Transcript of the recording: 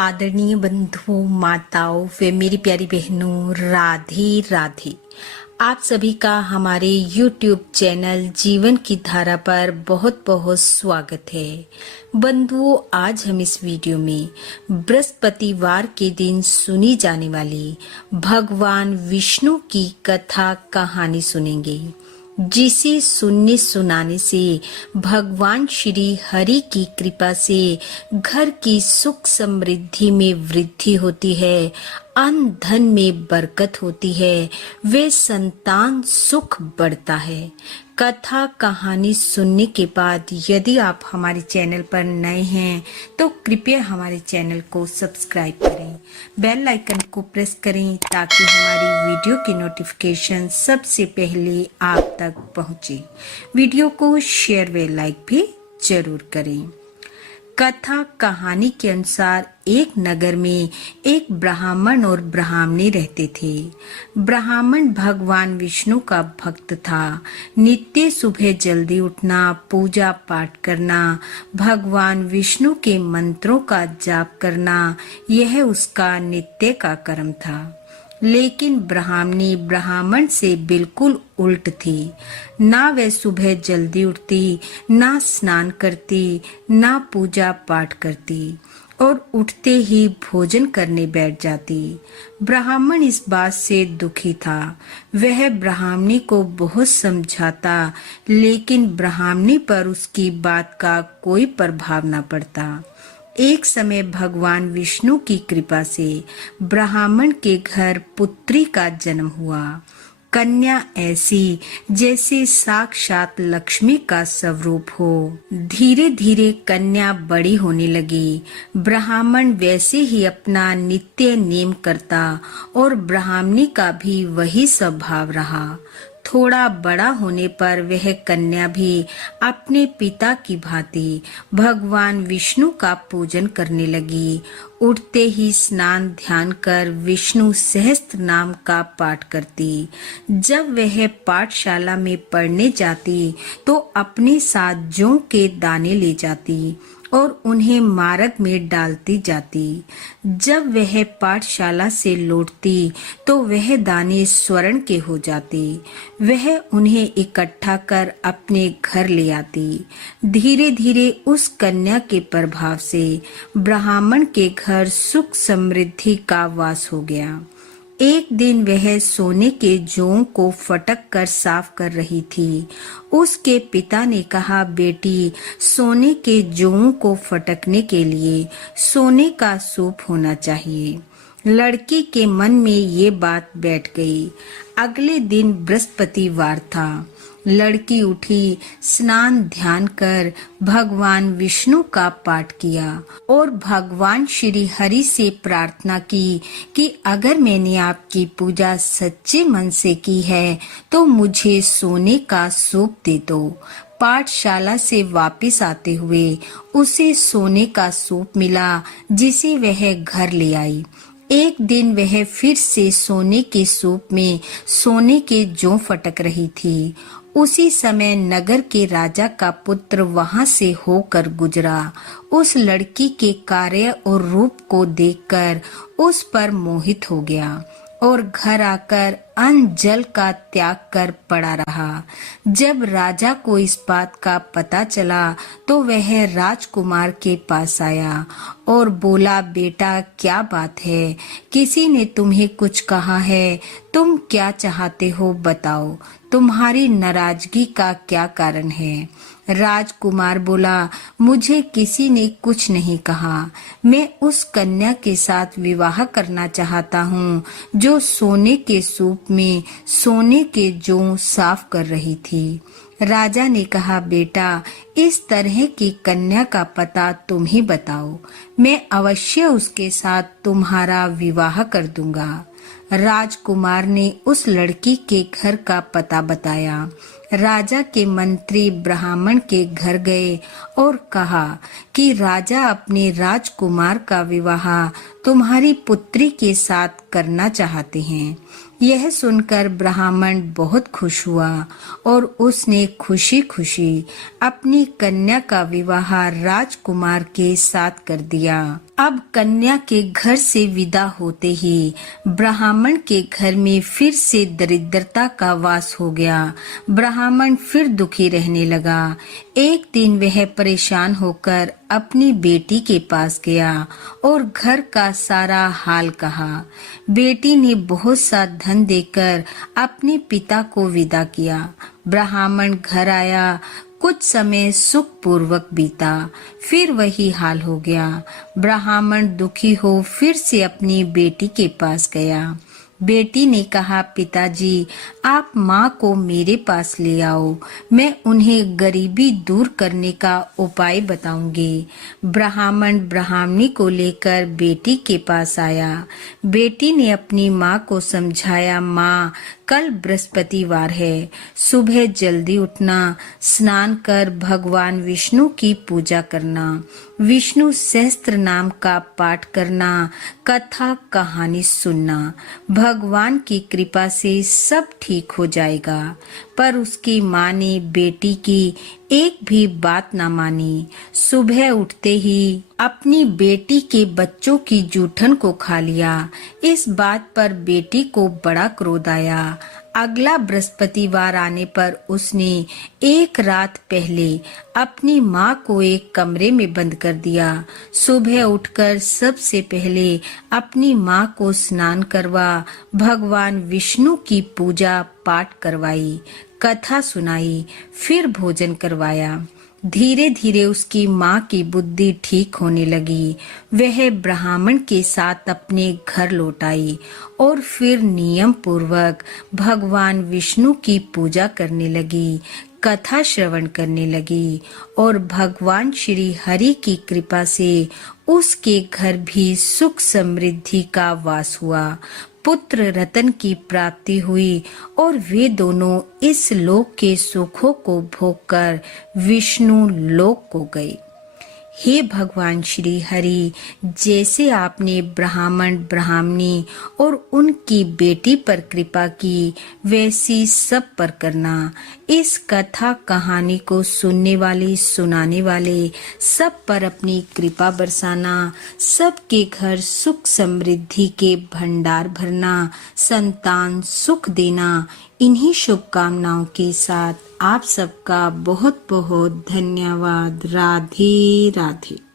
आदरणीय बंधुओं, माताओं व मेरी प्यारी बहनों, राधे राधे। आप सभी का हमारे YouTube चैनल जीवन की धारा पर बहुत बहुत स्वागत है। बंधुओं, आज हम इस वीडियो में बृहस्पतिवार के दिन सुनी जाने वाली भगवान विष्णु की कथा कहानी सुनेंगे, जिसे सुनने सुनाने से भगवान श्री हरि की कृपा से घर की सुख समृद्धि में वृद्धि होती है, अन्न धन में बरकत होती है, वे संतान सुख बढ़ता है। कथा कहानी सुनने के बाद यदि आप हमारे चैनल पर नए हैं तो कृपया हमारे चैनल को सब्सक्राइब करें, बेल आइकन को प्रेस करें ताकि हमारी वीडियो की नोटिफिकेशन सबसे पहले आप तक पहुंचे। वीडियो को शेयर व लाइक भी जरूर करें। कथा कहानी के अनुसार एक नगर में एक ब्राह्मण और ब्राह्मणी रहते थे। ब्राह्मण भगवान विष्णु का भक्त था। नित्य सुबह जल्दी उठना, पूजा पाठ करना, भगवान विष्णु के मंत्रों का जाप करना, यह उसका नित्य का कर्म था। लेकिन ब्राह्मणी ब्राह्मण से बिल्कुल उल्ट थी। ना वह सुबह जल्दी उठती, ना स्नान करती, ना पूजा पाठ करती और उठते ही भोजन करने बैठ जाती। ब्राह्मण इस बात से दुखी था। वह ब्राह्मणी को बहुत समझाता, लेकिन ब्राह्मणी पर उसकी बात का कोई प्रभाव न पड़ता। एक समय भगवान विष्णु की कृपा से ब्राह्मण के घर पुत्री का जन्म हुआ। कन्या ऐसी जैसे साक्षात लक्ष्मी का स्वरूप हो। धीरे धीरे कन्या बड़ी होने लगी। ब्राह्मण वैसे ही अपना नित्य नेम करता और ब्राह्मणी का भी वही स्वभाव रहा। थोड़ा बड़ा होने पर वह कन्या भी अपने पिता की भांति भगवान विष्णु का पूजन करने लगी। उठते ही स्नान ध्यान कर विष्णु सहस्त्र नाम का पाठ करती। जब वह पाठशाला में पढ़ने जाती तो अपने साथ जौ के दाने ले जाती और उन्हें मार्ग में डालती जाती। जब वह पाठशाला से लौटती तो वह दाने स्वर्ण के हो जाते। वह उन्हें इकट्ठा कर अपने घर ले आती। धीरे धीरे उस कन्या के प्रभाव से ब्राह्मण के घर सुख समृद्धि का वास हो गया। एक दिन वह सोने के जौ को फटक कर साफ कर रही थी। उसके पिता ने कहा, बेटी, सोने के जौ को फटकने के लिए सोने का सूप होना चाहिए। लड़की के मन में ये बात बैठ गई। अगले दिन बृहस्पतिवार था। लड़की उठी, स्नान ध्यान कर भगवान विष्णु का पाठ किया और भगवान श्री हरि से प्रार्थना की कि अगर मैंने आपकी पूजा सच्चे मन से की है तो मुझे सोने का सूप दे दो। पाठशाला से वापस आते हुए उसे सोने का सूप मिला, जिसे वह घर ले आई। एक दिन वह फिर से सोने के सूप में सोने के जौ फटक रही थी। उसी समय नगर के राजा का पुत्र वहां से होकर गुजरा। उस लड़की के कार्य और रूप को देखकर उस पर मोहित हो गया और घर आकर अन्न जल का त्याग कर पड़ा रहा। जब राजा को इस बात का पता चला तो वह राजकुमार के पास आया और बोला, बेटा, क्या बात है? किसी ने तुम्हें कुछ कहा है? तुम क्या चाहते हो, बताओ। तुम्हारी नाराजगी का क्या कारण है? राजकुमार बोला, मुझे किसी ने कुछ नहीं कहा। मैं उस कन्या के साथ विवाह करना चाहता हूँ जो सोने के सूप में सोने के जौ साफ कर रही थी। राजा ने कहा, बेटा, इस तरह की कन्या का पता तुम ही बताओ, मैं अवश्य उसके साथ तुम्हारा विवाह कर दूंगा। राजकुमार ने उस लड़की के घर का पता बताया। राजा के मंत्री ब्राह्मण के घर गए और कहा कि राजा अपने राजकुमार का विवाह तुम्हारी पुत्री के साथ करना चाहते हैं। यह सुनकर ब्राह्मण बहुत खुश हुआ और उसने खुशी खुशी अपनी कन्या का विवाह राजकुमार के साथ कर दिया। अब कन्या के घर से विदा होते ही ब्राह्मण के घर में फिर से दरिद्रता का वास हो गया। ब्राह्मण फिर दुखी रहने लगा। एक दिन वह परेशान होकर अपनी बेटी के पास गया और घर का सारा हाल कहा। बेटी ने बहुत सा धन देकर अपने पिता को विदा किया। ब्राह्मण घर आया। कुछ समय सुख पूर्वक बीता, फिर वही हाल हो गया। ब्राह्मण दुखी हो फिर से अपनी बेटी के पास गया। बेटी ने कहा, पिताजी आप माँ को मेरे पास ले आओ, मैं उन्हें गरीबी दूर करने का उपाय बताऊंगी। ब्राह्मण ब्राह्मणी को लेकर बेटी के पास आया। बेटी ने अपनी माँ को समझाया, माँ कल बृहस्पतिवार है, सुबह जल्दी उठना, स्नान कर भगवान विष्णु की पूजा करना, विष्णु सहस्त्र नाम का पाठ करना, कथा कहानी सुनना। भगवान की कृपा से सब ठीक हो जाएगा। पर उसकी माँ ने बेटी की एक भी बात न मानी। सुबह उठते ही अपनी बेटी के बच्चों की जूठन को खा लिया। इस बात पर बेटी को बड़ा क्रोध आया। अगला बृहस्पतिवार आने पर उसने एक रात पहले अपनी माँ को एक कमरे में बंद कर दिया। सुबह उठकर सबसे पहले अपनी माँ को स्नान करवा, भगवान विष्णु की पूजा पाठ करवाई, कथा सुनाई, फिर भोजन करवाया। धीरे धीरे उसकी माँ की बुद्धि ठीक होने लगी। वह ब्राह्मण के साथ अपने घर लौट आई और फिर नियम पूर्वक भगवान विष्णु की पूजा करने लगी, कथा श्रवण करने लगी और भगवान श्री हरि की कृपा से उसके घर भी सुख समृद्धि का वास हुआ। पुत्र रतन की प्राप्ति हुई और वे दोनों इस लोक के सुखों को भोगकर विष्णु लोक को गए। हे भगवान श्री हरि, जैसे आपने ब्राह्मण ब्राह्मणी और उनकी बेटी पर कृपा की, वैसी सब पर करना। इस कथा कहानी को सुनने वाले सुनाने वाले सब पर अपनी कृपा बरसाना, सबके घर सुख समृद्धि के भंडार भरना, संतान सुख देना। इन्हीं शुभकामनाओं के साथ आप सबका बहुत बहुत धन्यवाद। राधे राधे।